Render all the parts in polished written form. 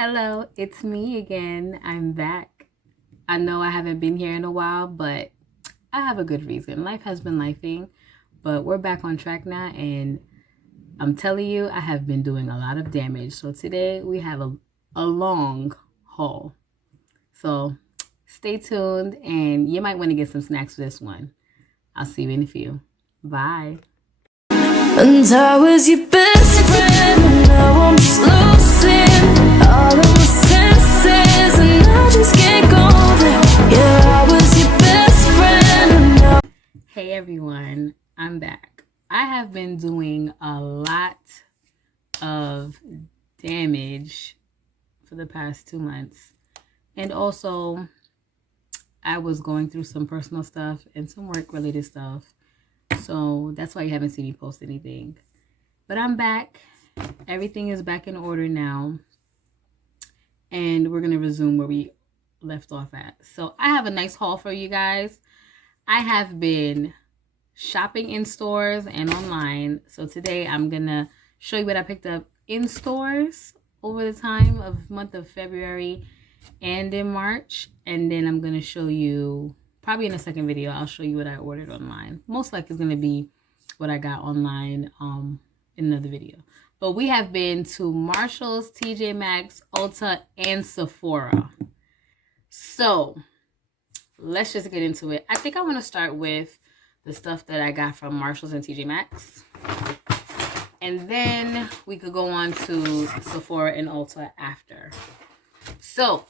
Hello, it's me again. I'm back. I know I haven't been here in a while, but I have a good reason. Life has been lifing, but we're back on track now, and I'm telling you, I have been doing a lot of damage. So today we have a long haul. So stay tuned, and you might want to get some snacks for this one. I'll see you in a few. Bye. And I was your best friend, and now I'm just losing all of my senses, and I just can't go there. Yeah, I was your best friend, and now... Hey everyone, I'm back. I have been doing a lot of damage for the past 2 months, and also I was going through some personal stuff and some work related stuff. So that's why you haven't seen me post anything. But I'm back. Everything is back in order now. And we're going to resume where we left off at. So I have a nice haul for you guys. I have been shopping in stores and online. So today I'm going to show you what I picked up in stores over the time of month of February and in March. And then I'm going to show you... probably in a second video, I'll show you what I ordered online. Most likely it's going to be what I got online in another video. But we have been to Marshall's, TJ Maxx, Ulta, and Sephora. So let's just get into it. I think I want to start with the stuff that I got from Marshall's and TJ Maxx. And then we could go on to Sephora and Ulta after. So,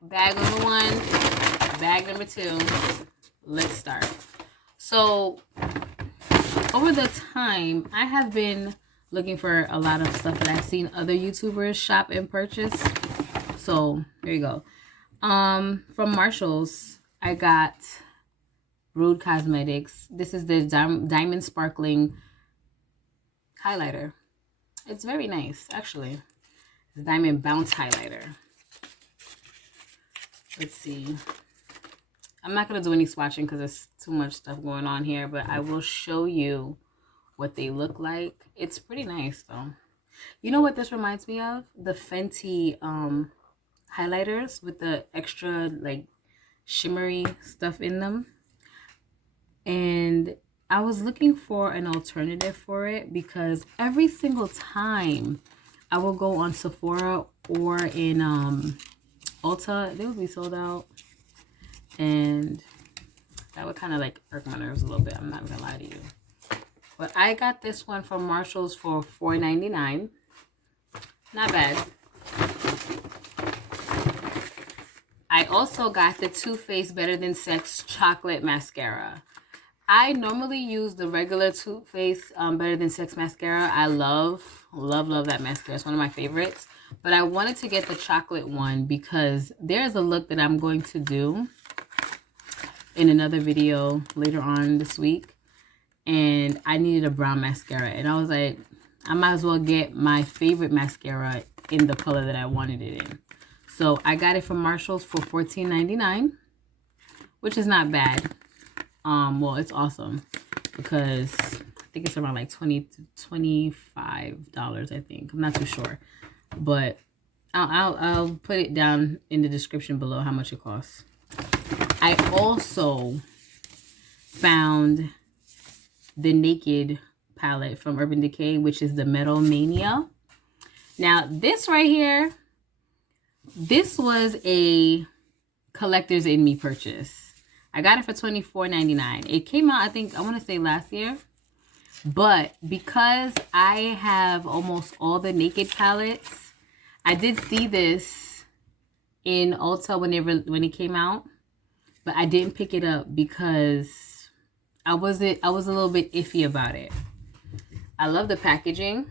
bag number one. Bag number two, let's start. So over the time, I have been looking for a lot of stuff that I've seen other YouTubers shop and purchase. So there you go. From Marshall's, I got Rude Cosmetics. This is the Diamond Sparkling highlighter. It's very nice, actually. It's Diamond Bounce highlighter. Let's see. I'm not going to do any swatching because there's too much stuff going on here, but I will show you what they look like. It's pretty nice, though. You know what this reminds me of? The Fenty highlighters with the extra, like, shimmery stuff in them. And I was looking for an alternative for it because every single time I will go on Sephora or in Ulta, they would be sold out. And that would kind of like irk my nerves a little bit. I'm not gonna lie to you. But I got this one from Marshall's for $4.99. Not bad. I also got the Too Faced Better Than Sex Chocolate Mascara. I normally use the regular Too Faced Better Than Sex Mascara. I love that mascara. It's one of my favorites. But I wanted to get the chocolate one because there's a look that I'm going to do in another video later on this week, and I needed a brown mascara, and I was like, I might as well get my favorite mascara in the color that I wanted it in. So I got it from Marshall's for $14.99, which is not bad. Well, it's awesome because I think it's around like $20 to $25, I think. I'm not too sure, but I'll put it down in the description below how much it costs. I also found the Naked palette from Urban Decay, which is the Metal Mania. Now, this right here, this was a collector's in me purchase. I got it for $24.99. It came out, I think, I want to say last year. But because I have almost all the Naked palettes, I did see this in Ulta when it came out. But I didn't pick it up because I was a little bit iffy about it. I love the packaging.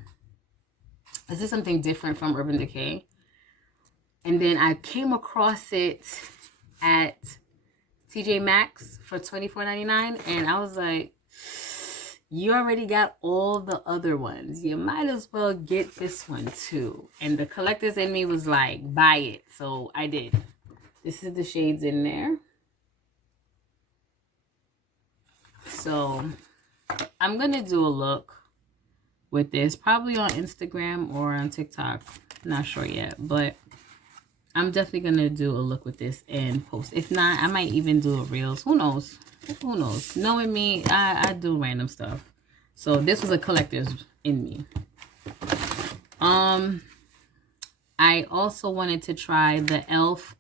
This is something different from Urban Decay. And then I came across it at TJ Maxx for $24.99. And I was like, you already got all the other ones. You might as well get this one too. And the collectors in me was like, buy it. So I did. This is the shades in there. So I'm going to do a look with this, probably on Instagram or on TikTok. Not sure yet, but I'm definitely gonna do a look with this and post. If not, I might even do a reels. Who knows? Who knows? Knowing me, I do random stuff. So this was a collector's in me. I also wanted to try the e.l.f.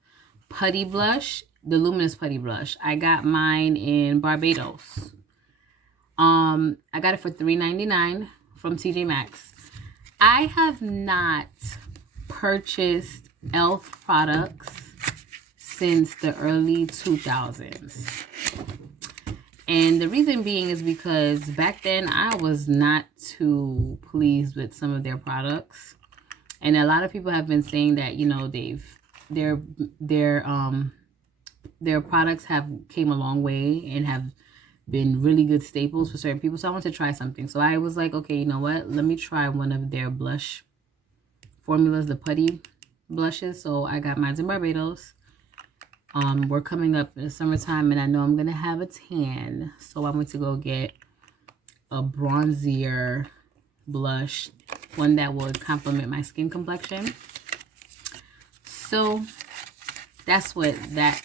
Putty Blush, the Luminous Putty Blush. I got mine in Barbados. I got it for $3.99 from TJ Maxx. I have not purchased e.l.f. products since the early 2000s. And the reason being is because back then I was not too pleased with some of their products. And a lot of people have been saying that, you know, their products have came a long way and have been really good staples for certain people. So I want to try something. So I was like, okay, you know what? Let me try one of their blush formulas, the putty blushes. So I got mine in Barbados. We're coming up in the summertime and I know I'm gonna have a tan. So I went to go get a bronzier blush, one that would complement my skin complexion. So that's what that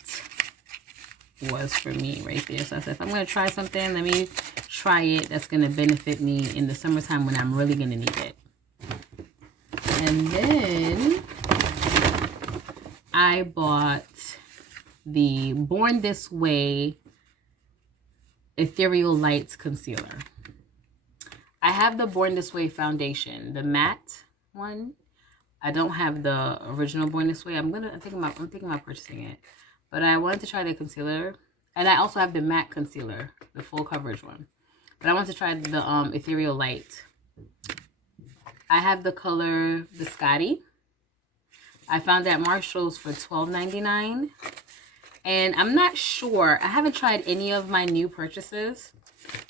was for me right there. So I said, if I'm going to try something, let me try it. That's going to benefit me in the summertime when I'm really going to need it. And then I bought the Born This Way Ethereal Light Concealer. I have the Born This Way foundation, the matte one. I don't have the original Born This Way. I'm thinking about purchasing it. But I wanted to try the concealer. And I also have the matte concealer, the full coverage one. But I want to try the Ethereal Light. I have the color Biscotti. I found it at Marshall's for $12.99. And I'm not sure. I haven't tried any of my new purchases.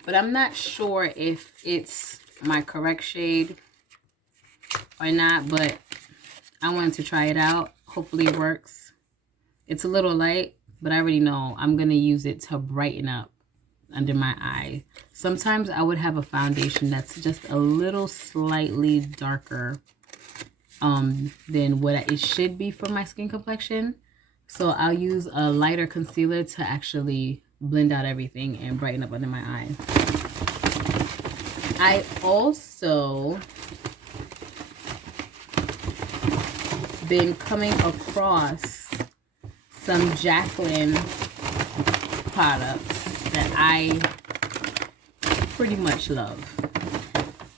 But I'm not sure if it's my correct shade or not. But I wanted to try it out. Hopefully it works. It's a little light, but I already know I'm going to use it to brighten up under my eye. Sometimes I would have a foundation that's just a little slightly darker than what it should be for my skin complexion. So I'll use a lighter concealer to actually blend out everything and brighten up under my eye. I also been coming across some Jacqueline products that I pretty much love.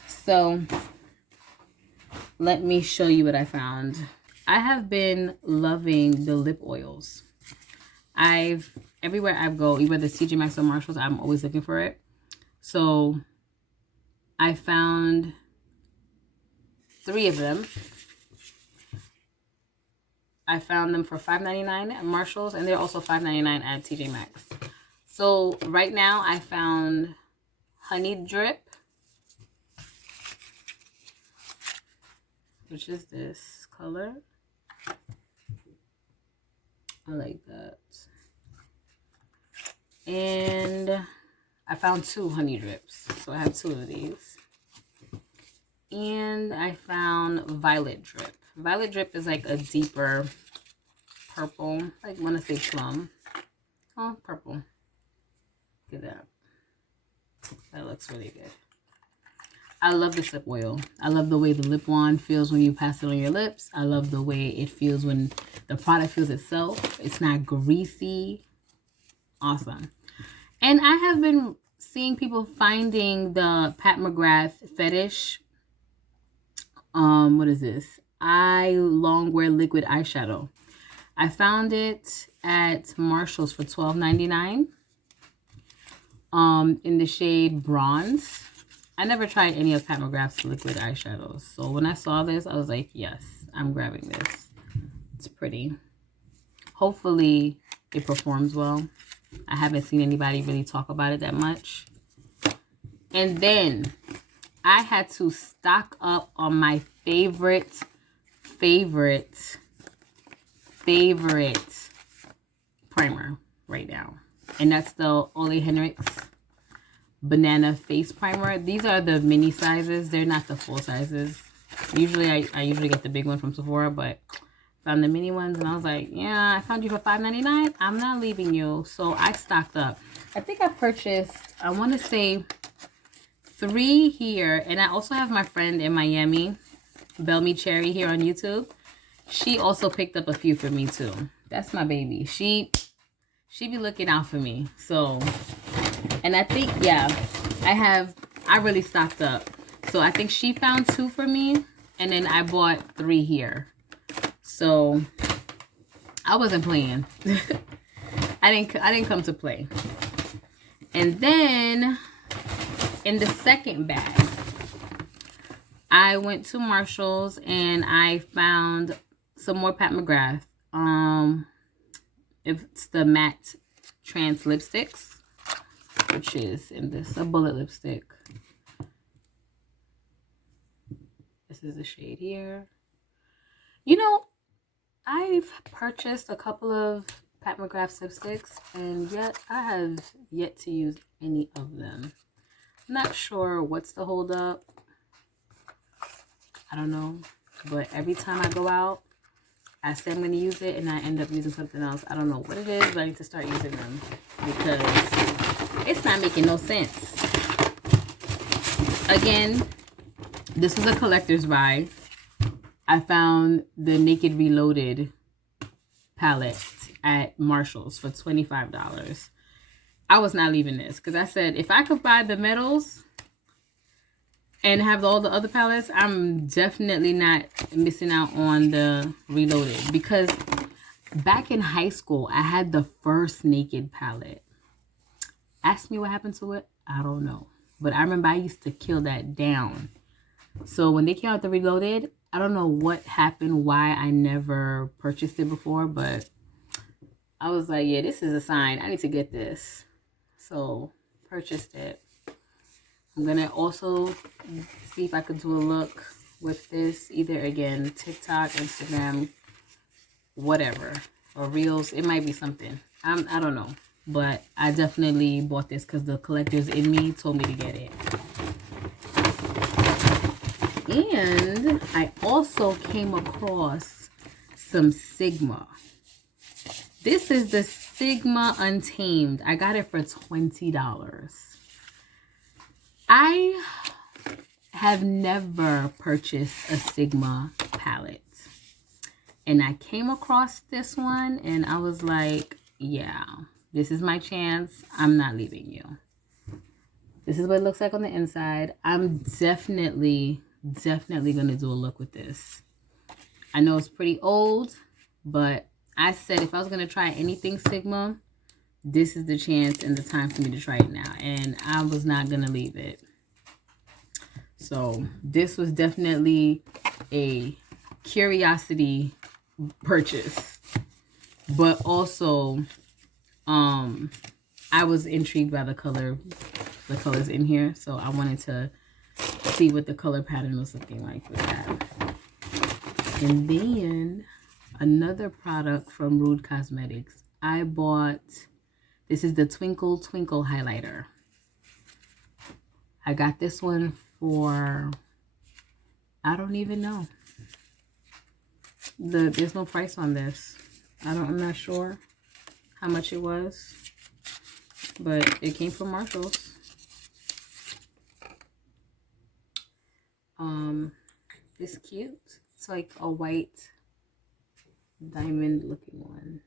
So let me show you what I found. I have been loving the lip oils. Everywhere I go, either the TJ Maxx or Marshalls, I'm always looking for it. So I found 3 of them. I found them for $5.99 at Marshalls, and they're also $5.99 at TJ Maxx. So right now I found Honey Drip, which is this color. I like that. And I found 2 Honey Drips. So I have 2 of these. And I found Violet Drip. Violet Drip is like a deeper purple. I want to say plum. Oh, purple. Look at that. That looks really good. I love this lip oil. I love the way the lip wand feels when you pass it on your lips. I love the way it feels when the product feels itself. It's not greasy. Awesome. And I have been seeing people finding the Pat McGrath Fetish. What is this? Longwear liquid eyeshadow. I found it at Marshall's for $12.99. In the shade Bronze. I never tried any of Pat McGrath's liquid eyeshadows. So when I saw this, I was like, yes, I'm grabbing this. It's pretty. Hopefully it performs well. I haven't seen anybody really talk about it that much. And then I had to stock up on my favorite primer right now. And that's the Ole Henriksen banana face primer. These are the mini sizes. They're not the full sizes. Usually I usually get the big one from Sephora, but found the mini ones and I was like, yeah, I found you for $5.99. I'm not leaving you. So I stocked up. I think I purchased, I want to say 3 here. And I also have my friend in Miami, belmechery, here on YouTube. She also picked up a few for me too. That's my baby. She be looking out for me. So, and I think, yeah, I really stocked up. So I think she found 2 for me, and then I bought 3 here. So I wasn't playing. I didn't come to play. And then in the second bag, I went to Marshall's and I found some more Pat McGrath. It's the matte trans lipsticks, which is in this, a bullet lipstick. This is the shade here. You know, I've purchased a couple of Pat McGrath lipsticks, and yet I have yet to use any of them. I'm not sure what's the hold up. I don't know, but every time I go out, I say I'm going to use it, and I end up using something else. I don't know what it is, but I need to start using them because it's not making no sense. Again, this was a collector's buy. I found the Naked Reloaded palette at Marshall's for $25. I was not leaving this because I said if I could buy the metals and have all the other palettes, I'm definitely not missing out on the Reloaded, because back in high school, I had the first Naked palette. Ask me what happened to it. I don't know. But I remember I used to kill that down. So when they came out the Reloaded, I don't know what happened, why I never purchased it before, but I was like, yeah, this is a sign. I need to get this. So purchased it. I'm going to also see if I could do a look with this, either again, TikTok, Instagram, whatever, or Reels. It might be something. I don't know. But I definitely bought this because the collectors in me told me to get it. And I also came across some Sigma. This is the Sigma Untamed. I got it for $20. I have never purchased a Sigma palette. And I came across this one and I was like, yeah, this is my chance. I'm not leaving you. This is what it looks like on the inside. I'm definitely going to do a look with this. I know it's pretty old, but I said if I was going to try anything Sigma, this is the chance and the time for me to try it now. And I was not going to leave it. So this was definitely a curiosity purchase. But also, I was intrigued by the colors in here. So I wanted to see what the color pattern was looking like with that. And then another product from Rude Cosmetics. I bought, this is the Twinkle Twinkle highlighter. I got this one for, I don't even know. There's no price on this. I'm not sure how much it was, but it came from Marshall's. It's cute. It's like a white diamond looking one.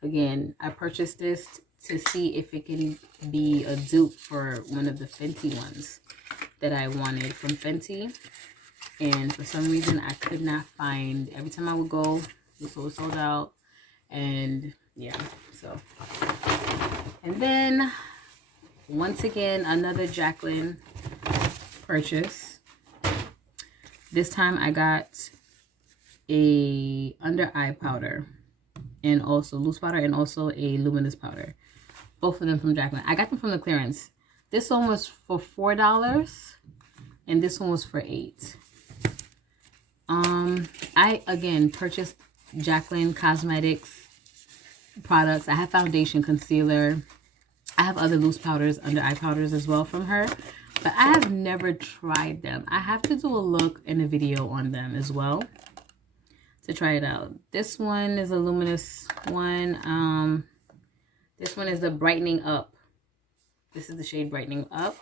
Again, I purchased this to see if it can be a dupe for one of the Fenty ones that I wanted from Fenty. And for some reason, I could not find, every time I would go, this was sold out. And yeah, so. And then, once again, another Jaclyn purchase. This time I got a under eye powder and also loose powder and also a luminous powder. Both of them from Jaclyn. I got them from the clearance. This one was for $4 and this one was for $8. I again purchased Jaclyn Cosmetics products. I have foundation, concealer. I have other loose powders, under eye powders as well from her, but I have never tried them. I have to do a look and a video on them as well to try it out. This one is a luminous one. This one is the Brightening Up. This is the shade Brightening Up.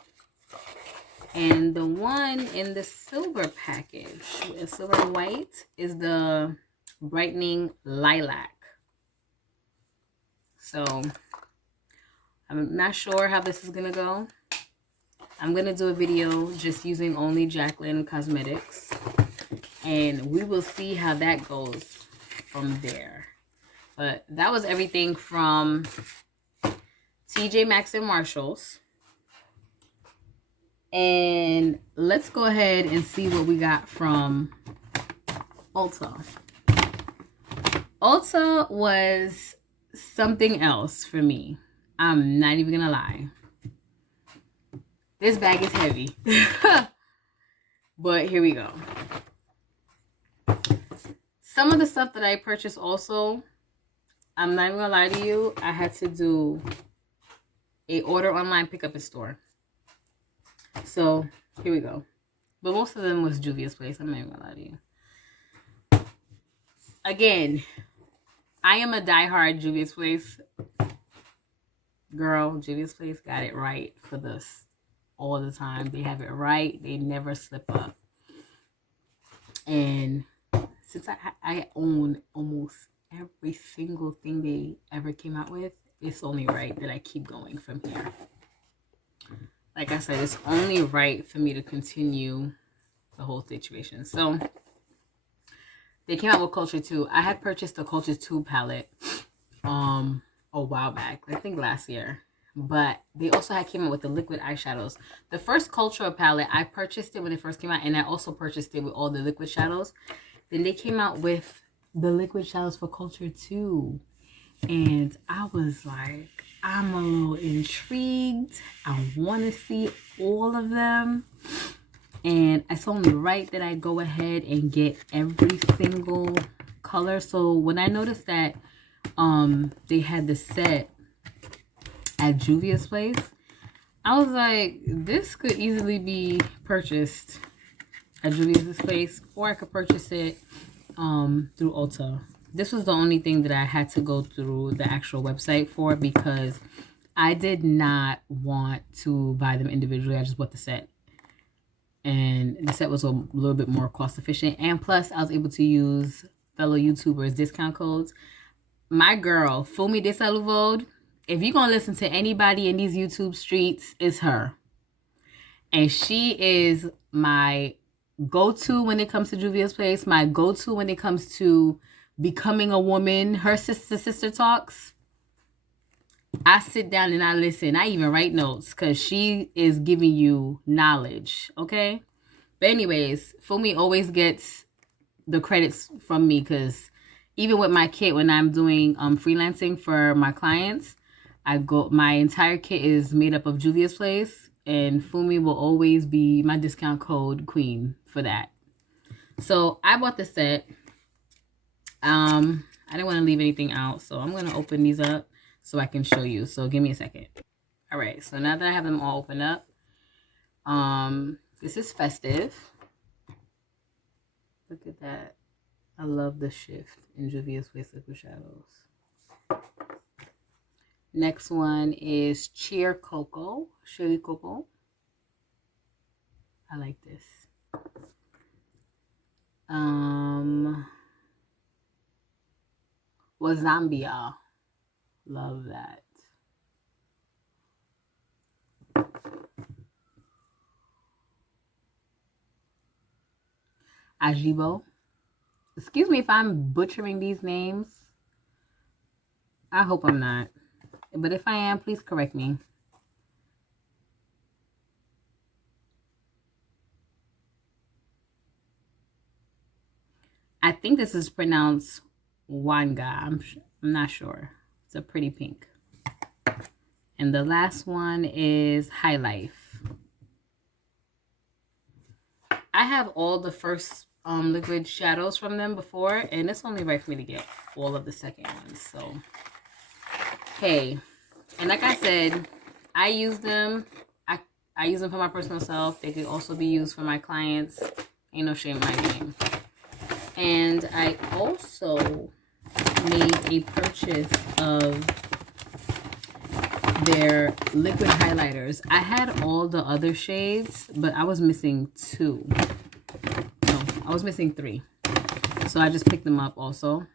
And the one in the silver package, silver and white, is the Brightening Lilac. So I'm not sure how this is gonna go. I'm gonna do a video just using only Jaclyn Cosmetics, and we will see how that goes from there. But that was everything from TJ Maxx and Marshalls. And let's go ahead and see what we got from Ulta. Ulta was something else for me. I'm not even gonna lie. This bag is heavy. But here we go. Some of the stuff that I purchased also, I'm not even gonna lie to you, I had to do a order online, pick up in store. So here we go. But most of them was Juvia's Place. I'm not even gonna lie to you. Again, I am a diehard Juvia's Place girl. Juvia's Place got it right for this all the time. They have it right. They never slip up. And since I own almost every single thing they ever came out with, it's only right that I keep going from here. Like I said, it's only right for me to continue the whole situation. So they came out with Culture 2. I had purchased the Culture 2 palette a while back, I think last year. But they also came out with the liquid eyeshadows. The first Culture palette, I purchased it when it first came out, and I also purchased it with all the liquid shadows. Then they came out with the liquid shadows for Culture 2. And I was like, I'm a little intrigued. I want to see all of them. And it's only right that I go ahead and get every single color. So when I noticed that they had the set at Juvia's Place, I was like, this could easily be purchased at Juvia's Place, or I could purchase it through Ulta. This was the only thing that I had to go through the actual website for, because I did not want to buy them individually. I just bought the set. And the set was a little bit more cost efficient. And plus, I was able to use fellow YouTubers' discount codes. My girl, Fumi Desalu-Vold, if you're going to listen to anybody in these YouTube streets, it's her. And she is my go-to when it comes to Juvia's Place, my go-to when it comes to becoming a woman. Her sister talks, I sit down and I listen. I even write notes because she is giving you knowledge, okay? But anyways, Fumi always gets the credits from me, because even with my kit, when I'm doing freelancing for my clients, my entire kit is made up of Juvia's Place, and Fumi will always be my discount code queen for that. So I bought the set. I didn't want to leave anything out, so I'm going to open these up so I can show you. So give me a second. All right, so now that I have them all open up, this is festive. Look at that. I love the shift in Juvia's Place Liquid Shadows. Next one is Cheer Cocoa, Sugar Cocoa. I like this. Wazambia. Love that. Ajibo. Excuse me if I'm butchering these names. I hope I'm not. But if I am, please correct me. I think this is pronounced Wanga. I'm not sure. It's a pretty pink. And the last one is High Life. I have all the first liquid shadows from them before, and it's only right for me to get all of the second ones. So, hey. And like I said, I use them. I use them for my personal self. They could also be used for my clients. Ain't no shame in my game. And I also made a purchase of their liquid highlighters. I had all the other shades, but I was missing 2. No, I was missing 3. So I just picked them up also.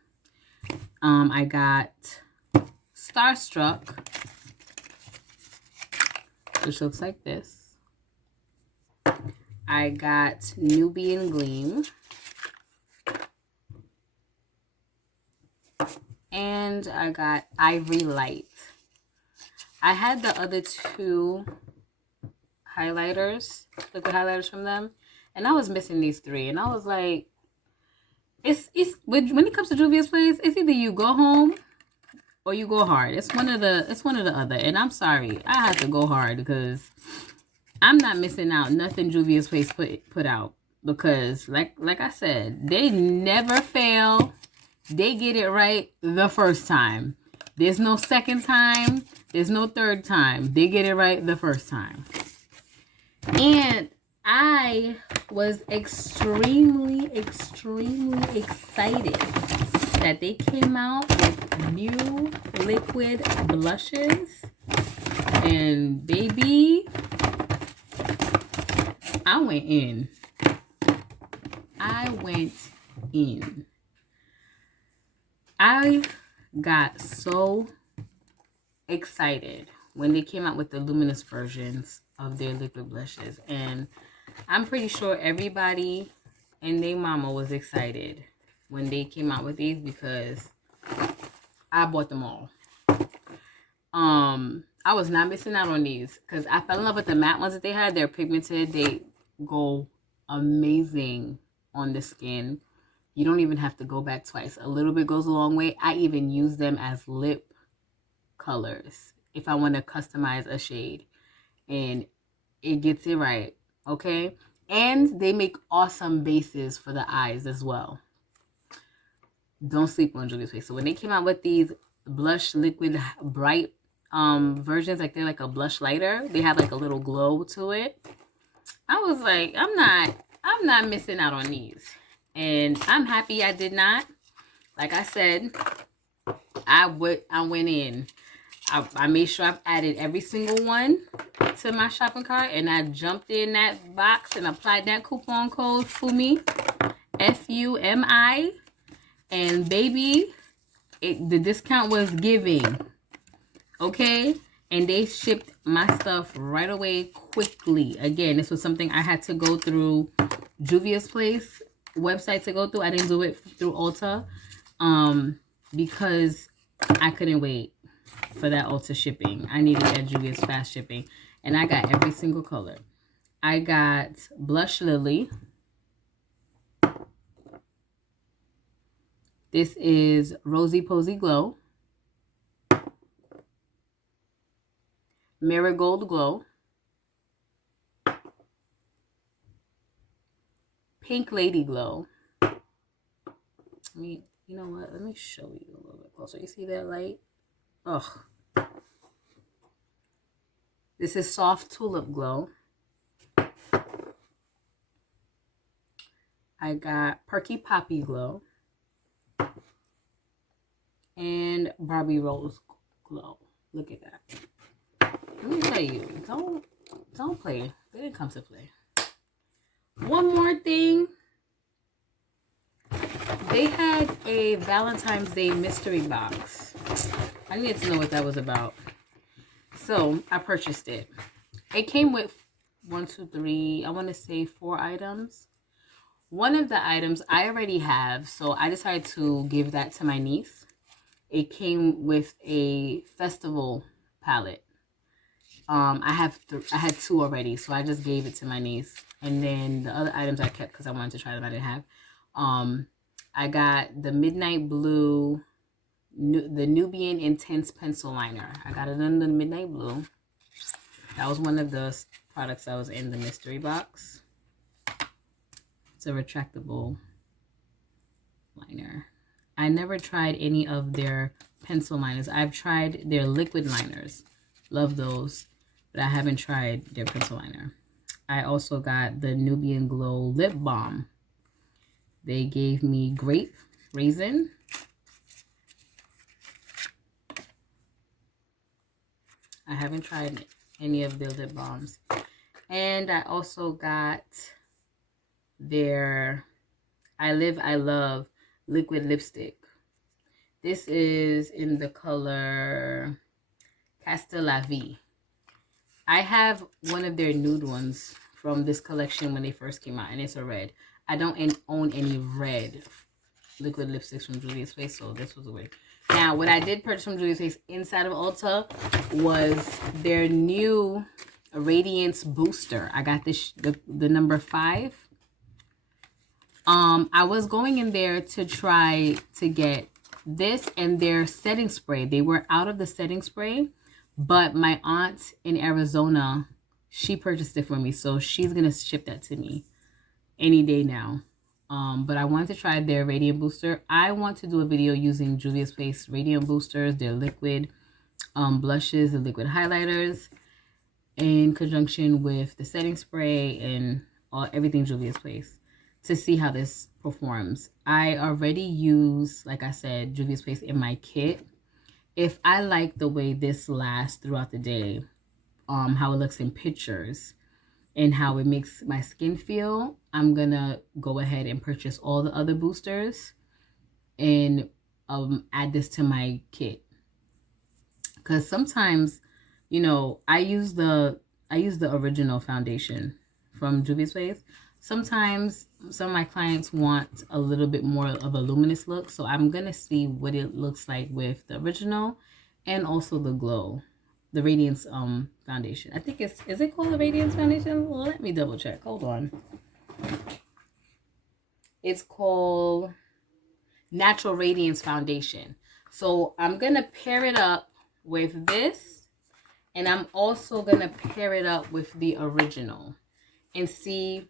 I got Starstruck, which looks like this. I got Nubian Gleam. And I got Ivory Light. I had the other 2 highlighters, liquid highlighters from them, and I was missing these 3. And I was like, it's when it comes to Juvia's Place, it's either you go home or you go hard. It's one of the other. And I'm sorry, I have to go hard because I'm not missing out nothing Juvia's Place put out, because like I said, they never fail. They get it right the first time. There's no second time. There's no third time. They get it right the first time. And I was extremely, extremely excited that they came out with new liquid blushes. And baby, I went in. I got so excited when they came out with the luminous versions of their liquid blushes, and I'm pretty sure everybody and their mama was excited when they came out with these, because I bought them all. I was not missing out on these because I fell in love with the matte ones that they had. They're pigmented. They go amazing on the skin. You don't even have to go back twice. A little bit goes a long way. I even use them as lip colors if I want to customize a shade, and it gets it right. Okay. And they make awesome bases for the eyes as well. Don't sleep on Juvia's Place. So when they came out with these blush liquid bright versions, like they're like a blush lighter, they have like a little glow to it. I was like, I'm not missing out on these. And I'm happy I did not. Like I said, I went in. I made sure I've added every single one to my shopping cart, and I jumped in that box and applied that coupon code Fumi, Fumi, and baby, the discount was giving. Okay, and they shipped my stuff right away quickly. Again, this was something I had to go through Juvia's Place website to go through. I didn't do it through Ulta because I couldn't wait for that Ulta shipping. I needed that Juvia's fast shipping, and I got every single color. I got Blush Lily. This is Rosy Posy Glow. Marigold Glow. Pink Lady Glow. You know what? Let me show you a little bit closer. You see that light? Ugh. This is Soft Tulip Glow. I got Perky Poppy Glow. And Barbie Rose Glow. Look at that. Let me tell you, don't play. They didn't come to play. One more thing. They had a Valentine's Day mystery box. I needed to know what that was about. So I purchased it. It came with 1, 2, 3, I want to say 4 items. One of the items I already have, so I decided to give that to my niece. It came with a festival palette. I had 2 already, so I just gave it to my niece, and then the other items I kept because I wanted to try them. I didn't have. I got the Midnight Blue, the Nubian Intense Pencil Liner. I got it in the Midnight Blue. That was one of the products that was in the mystery box. It's a retractable liner. I never tried any of their pencil liners. I've tried their liquid liners. Love those. but I haven't tried their pencil liner. I also got the Nubian Glow Lip Balm. They gave me grape, raisin. I haven't tried any of their lip balms. And I also got their I Live, I Love liquid lipstick. This is in the color Casta La Vie. I have one of their nude ones from this collection when they first came out, and it's a red. I don't own any red liquid lipsticks from Juvia's Place, so this was a win. Now, what I did purchase from Juvia's Place inside of Ulta was their new Radiance Booster. I got this the number 5. I was going in there to try to get this and their setting spray. They were out of the setting spray, but my aunt in Arizona, she purchased it for me, so she's gonna ship that to me any day now. But I wanted to try their Radiant Booster. I want to do a video using Juvia's Place Radiant Boosters, their liquid blushes and liquid highlighters in conjunction with the setting spray and everything Juvia's Place to see how this performs. I already use, like I said, Juvia's Place in my kit. If I like the way this lasts throughout the day, how it looks in pictures, and how it makes my skin feel, I'm gonna go ahead and purchase all the other boosters and add this to my kit. Because sometimes, you know, I use the original foundation from Juvia's Place. Sometimes some of my clients want a little bit more of a luminous look, so I'm gonna see what it looks like with the original and also the glow. The Radiance foundation. I think is it called the Radiance foundation? Well, let me double check. Hold on. It's called Natural Radiance Foundation. So I'm going to pair it up with this, and I'm also going to pair it up with the original and see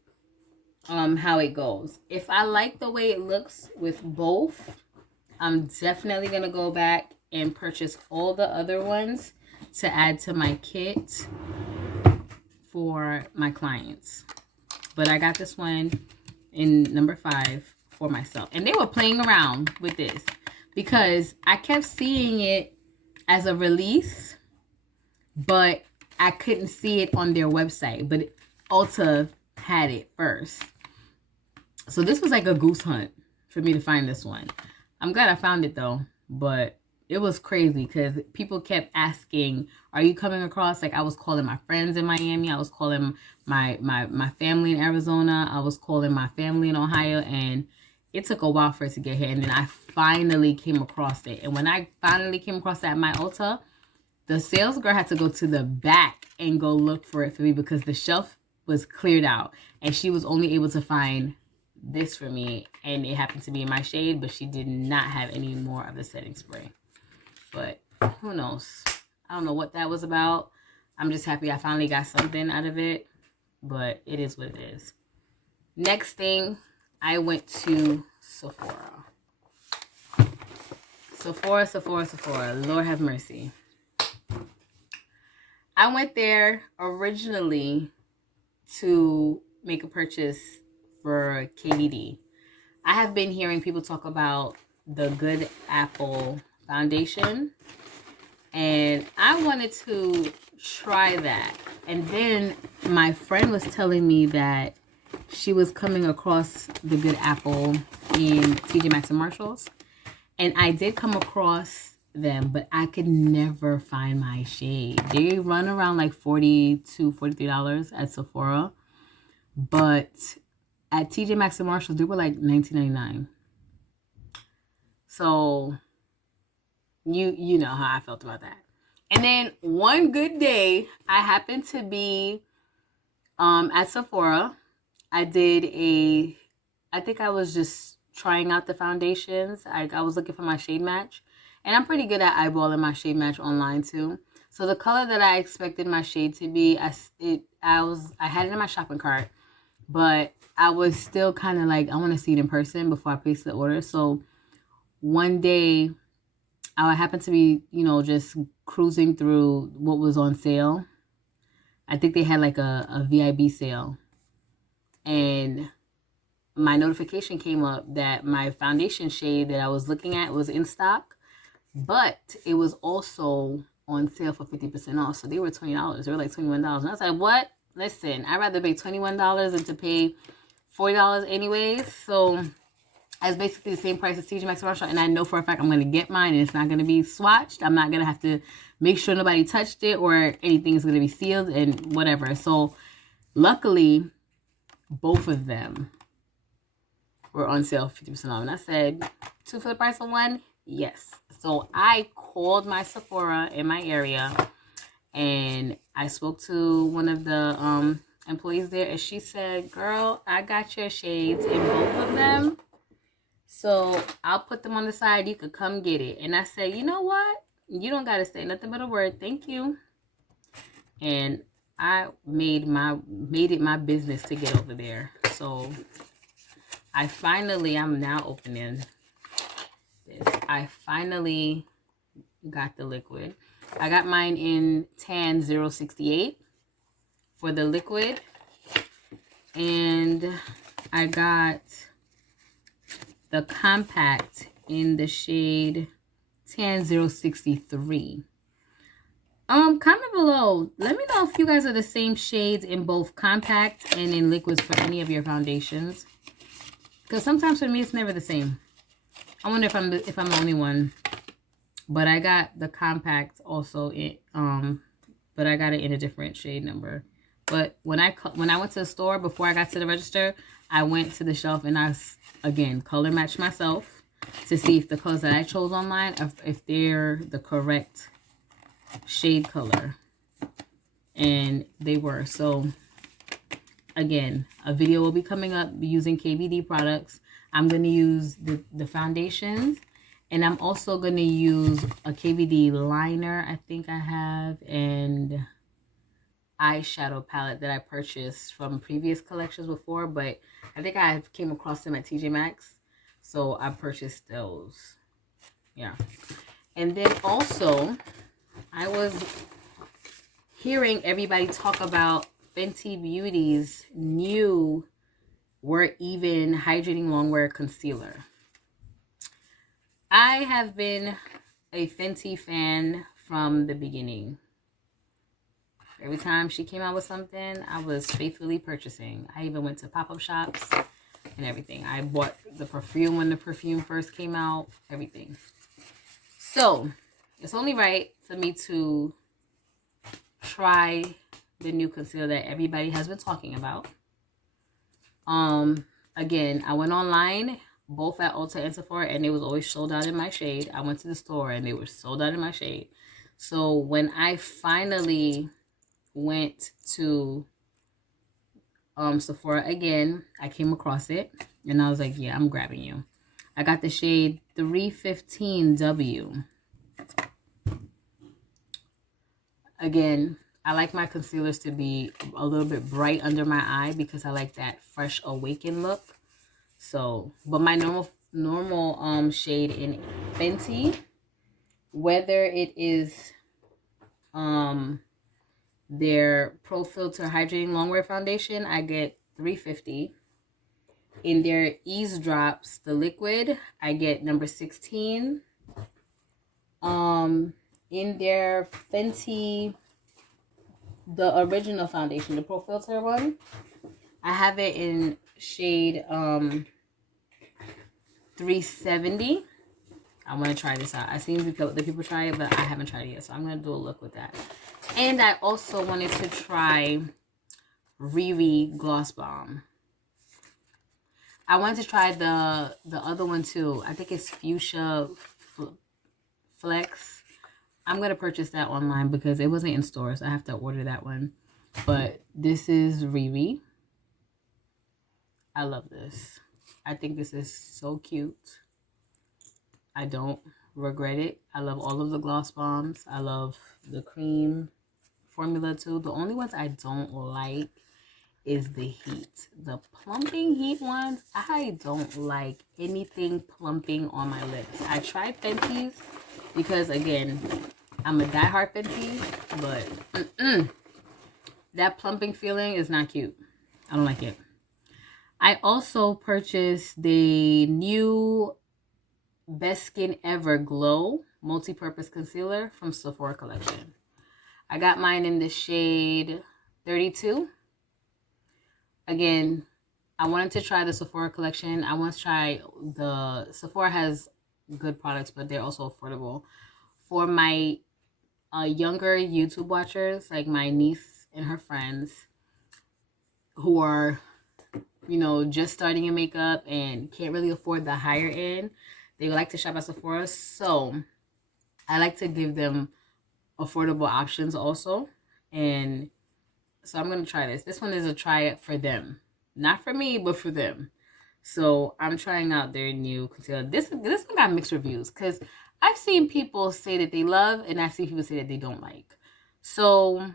how it goes. If I like the way it looks with both, I'm definitely going to go back and purchase all the other ones to add to my kit for my clients. But I got this one in number 5 for myself. And they were playing around with this because I kept seeing it as a release, but I couldn't see it on their website. But Ulta had it first. So this was like a goose hunt for me to find this one. I'm glad I found it though, but it was crazy because people kept asking, are you coming across? Like, I was calling my friends in Miami. I was calling my family in Arizona. I was calling my family in Ohio. And it took a while for it to get here. And then I finally came across it. And when I finally came across it at my Ulta, the sales girl had to go to the back and go look for it for me because the shelf was cleared out. And she was only able to find this for me. And it happened to be in my shade, but she did not have any more of the setting spray. But who knows? I don't know what that was about. I'm just happy I finally got something out of it. But it is what it is. Next thing, I went to Sephora. Sephora. Lord have mercy. I went there originally to make a purchase for KVD. I have been hearing people talk about the Good Apple foundation, and I wanted to try that. And then my friend was telling me that she was coming across the Good Apple in TJ Maxx and Marshalls, and I did come across them, but I could never find my shade. They run around like $40 to $43 at Sephora, but at TJ Maxx and Marshalls they were like $19.99. So you know how I felt about that. And then one good day, I happened to be at Sephora. I think I was just trying out the foundations. I was looking for my shade match. And I'm pretty good at eyeballing my shade match online too. So the color that I expected my shade to be, I had it in my shopping cart, but I was still kind of like, I want to see it in person before I place the order. So one day, I happened to be, just cruising through what was on sale. I think they had like a VIB sale. And my notification came up that my foundation shade that I was looking at was in stock, but it was also on sale for 50% off. So they were $20. They were like $21. And I was like, what? Listen, I'd rather pay $21 than to pay $40 anyways. So it's basically the same price as TJ Maxx Marshall. And I know for a fact I'm going to get mine and it's not going to be swatched. I'm not going to have to make sure nobody touched it or anything is going to be sealed and whatever. So luckily, both of them were on sale 50% off. And I said, 2 for the price of 1? Yes. So I called my Sephora in my area and I spoke to one of the employees there, and she said, girl, I got your shades in both of them. So I'll put them on the side. You could come get it. And I said, you know what? You don't got to say nothing but a word. Thank you. And I made it my business to get over there. So I'm now opening this. I finally got the liquid. I got mine in tan 068 for the liquid. And I got the compact in the shade tan 063. Comment below. Let me know if you guys are the same shades in both compact and in liquids for any of your foundations. Because sometimes for me it's never the same. I wonder if I'm the only one. But I got the compact also in but I got it in a different shade number. But when I went to the store before I got to the register, I went to the shelf and I again color matched myself to see if the colors that I chose online, if they're the correct shade color, and they were. So again, a video will be coming up using KVD products. I'm going to use the foundations, and I'm also going to use a KVD liner I think I have, and eyeshadow palette that I purchased from previous collections before, but I think I came across them at TJ Maxx, so I purchased those. Yeah. And then also I was hearing everybody talk about Fenty Beauty's new We're Even Hydrating Longwear Concealer. I have been a Fenty fan from the beginning. Every time she came out with something, I was faithfully purchasing. I even went to pop-up shops and everything. I bought the perfume when the perfume first came out, everything. So it's only right for me to try the new concealer that everybody has been talking about. Again, I went online, both at Ulta and Sephora, and it was always sold out in my shade. I went to the store and they were sold out in my shade. So when I finally went to Sephora again, I came across it and I was like, yeah, I'm grabbing you. I got the shade 315W. Again, I like my concealers to be a little bit bright under my eye because I like that fresh awakened look. So, but my normal shade in Fenty, whether it is their Pro Filter Hydrating Longwear Foundation, I get 350. In their Ease Drops, the liquid, I get number 16. In their Fenty, the original foundation, the Pro Filter one, I have it in shade 370. I want to try this out. I've seen the people try it, but I haven't tried it yet, so I'm going to do a look with that. And I also wanted to try Riri Gloss Bomb. I wanted to try the other one too. I think it's Fuchsia Flex. I'm going to purchase that online because it wasn't in stores. I have to order that one. But this is Riri. I love this. I think this is so cute. I don't regret it. I love all of the gloss bombs. I love the cream formula too. The only ones I don't like is the heat. The plumping heat ones, I don't like anything plumping on my lips. I tried Fenty's because, again, I'm a diehard Fenty, but that plumping feeling is not cute. I don't like it. I also purchased the new Best Skin Ever Glow multi-purpose concealer from Sephora collection. I got mine in the shade 32. Again, I wanted to try the Sephora collection. I want to try the Sephora has good products, but they're also affordable. For my younger YouTube watchers, like my niece and her friends who are, you know, just starting in makeup and can't really afford the higher end, they like to shop at Sephora. So I like to give them affordable options also. And so I'm going to try this. This one is a try it for them. Not for me, but for them. So I'm trying out their new concealer. This one got mixed reviews because I've seen people say that they love and I've seen people say that they don't like. So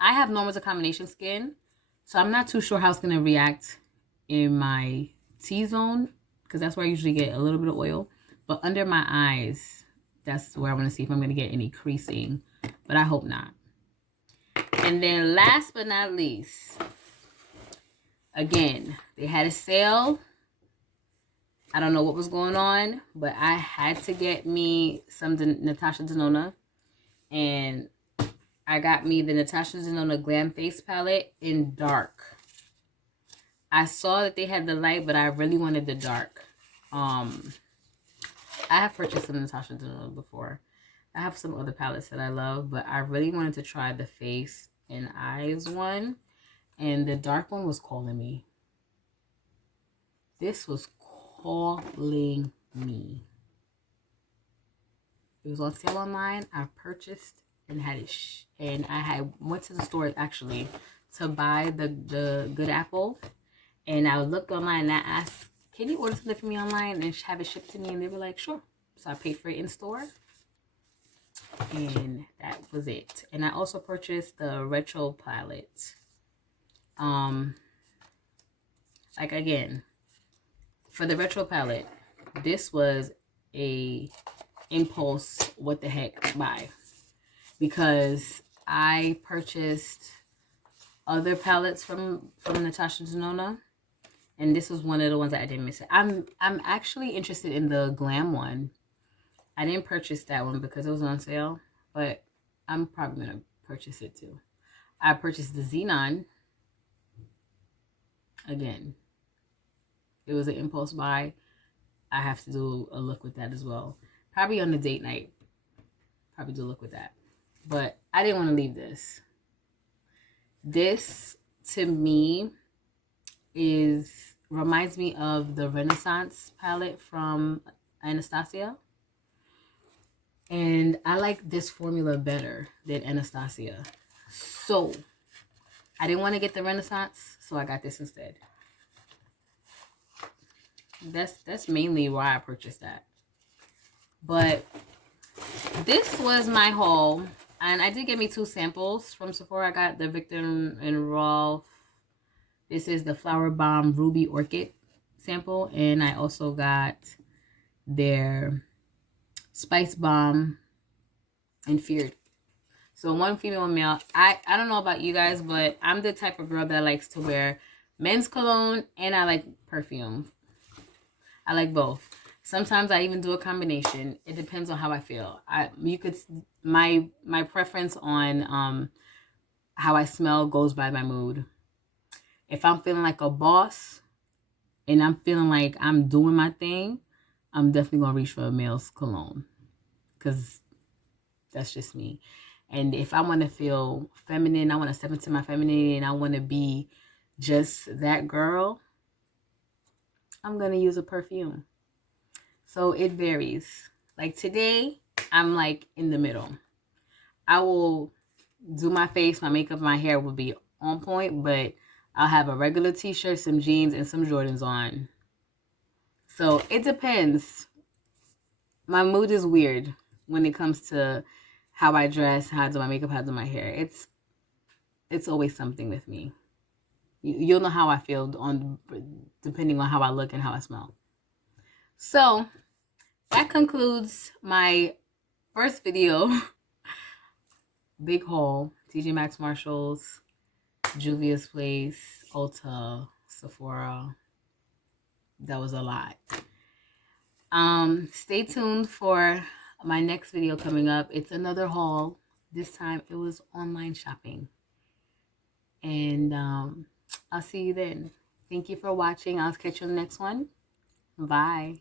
I have normal to combination skin. So I'm not too sure how it's going to react in my T-zone because that's where I usually get a little bit of oil. But under my eyes, that's where I want to see if I'm going to get any creasing. But I hope not. And then last but not least, again, they had a sale. I don't know what was going on, but I had to get me some Natasha Denona. And I got me the Natasha Denona Glam Face Palette in dark. I saw that they had the light, but I really wanted the dark. I have purchased some Natasha Denona before. I have some other palettes that I love, but I really wanted to try the face and eyes one. And the dark one was calling me. This was calling me. It was on sale online. I purchased and had it. And I went to the store actually to buy the Good Apple. And I looked online and I asked, can you order something for me online and have it shipped to me? And they were like, sure. So I paid for it in store. And that was it. And I also purchased the Retro palette. Like again, for the Retro palette, this was a impulse what the heck buy. Because I purchased other palettes from Natasha Denona. And this was one of the ones that I didn't miss. I'm actually interested in the Glam one. I didn't purchase that one because it was on sale, but I'm probably going to purchase it too. I purchased the Xenon. Again, it was an impulse buy. I have to do a look with that as well. Probably on the date night. Probably do a look with that. But I didn't want to leave this. This, to me, reminds me of the Renaissance palette from Anastasia. And I like this formula better than Anastasia. So, I didn't want to get the Renaissance, so I got this instead. That's mainly why I purchased that. But this was my haul. And I did get me 2 samples from Sephora. I got the Victor and Rolf. This is the Flower Bomb Ruby Orchid sample. And I also got their Spice Bomb and Feared. So one female, one male. I don't know about you guys, but I'm the type of girl that likes to wear men's cologne and I like perfume. I like both. Sometimes I even do a combination. It depends on how I feel. My preference on how I smell goes by my mood. If I'm feeling like a boss and I'm feeling like I'm doing my thing, I'm definitely going to reach for a male's cologne because that's just me. And if I want to feel feminine, I want to step into my femininity and I want to be just that girl, I'm going to use a perfume. So it varies. Like today, I'm like in the middle. I will do my face, my makeup, my hair will be on point, but I'll have a regular t-shirt, some jeans, and some Jordans on. So it depends. My mood is weird when it comes to how I dress, how I do my makeup, how I do my hair. It's always something with me. You'll know how I feel depending on how I look and how I smell. So that concludes my first video. Big haul, TJ Maxx, Marshalls. Juvia's Place, Ulta, Sephora. That was a lot. Stay tuned for my next video coming up. It's another haul. This time it was online shopping. And I'll see you then. Thank you for watching. I'll catch you on the next one. Bye.